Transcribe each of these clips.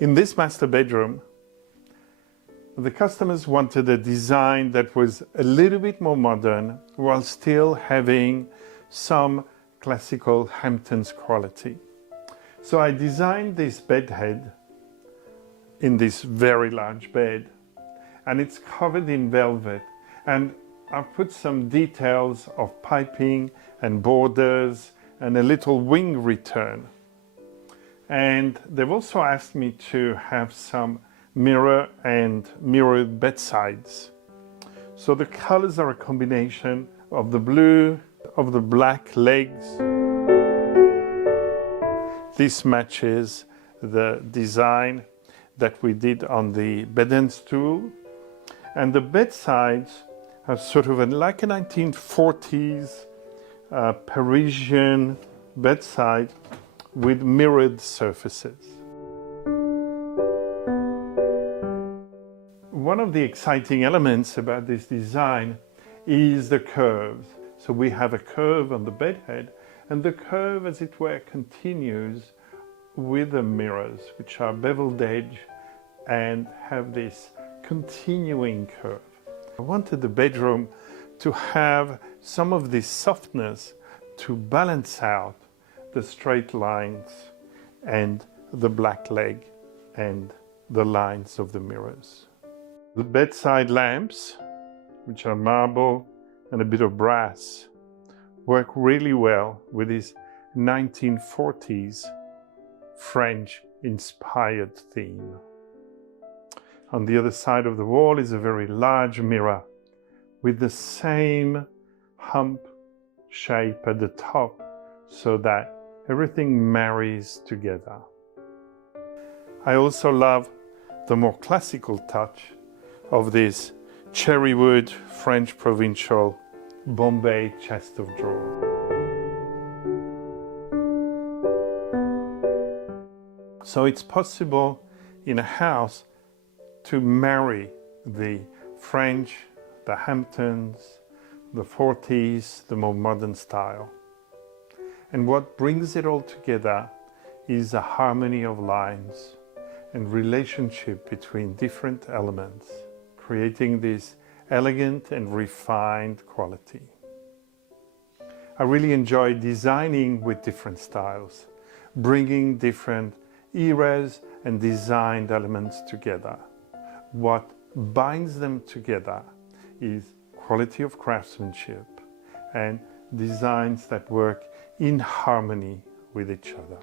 In this master bedroom, the customers wanted a design that was a little bit more modern while still having some classical Hamptons quality. So I designed this bed head in this very large bed, and it's covered in velvet, and I've put some details of piping and borders and a little wing return. And they've also asked me to have some mirror and mirrored bedsides. So the colors are a combination of the blue, of the black legs. This matches the design that we did on the bed and stool. And the bedsides are sort of like a 1940s Parisian bedside with mirrored surfaces. One of the exciting elements about this design is the curves. So we have a curve on the bed head, and the curve, as it were, continues with the mirrors, which are beveled edge and have this continuing curve. I wanted the bedroom to have some of this softness to balance out the straight lines and the black leg and the lines of the mirrors. The bedside lamps, which are marble and a bit of brass, work really well with this 1940s French-inspired theme. On the other side of the wall is a very large mirror with the same hump shape at the top so that everything marries together. I also love the more classical touch of this cherry wood French provincial Bombay chest of drawers. So it's possible in a house to marry the French, the Hamptons, the 40s, the more modern style. And what brings it all together is a harmony of lines and relationship between different elements, creating this elegant and refined quality. I really enjoy designing with different styles, bringing different eras and designed elements together. What binds them together is quality of craftsmanship and designs that work in harmony with each other.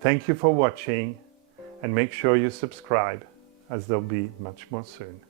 Thank you for watching, and make sure you subscribe, as there'll be much more soon.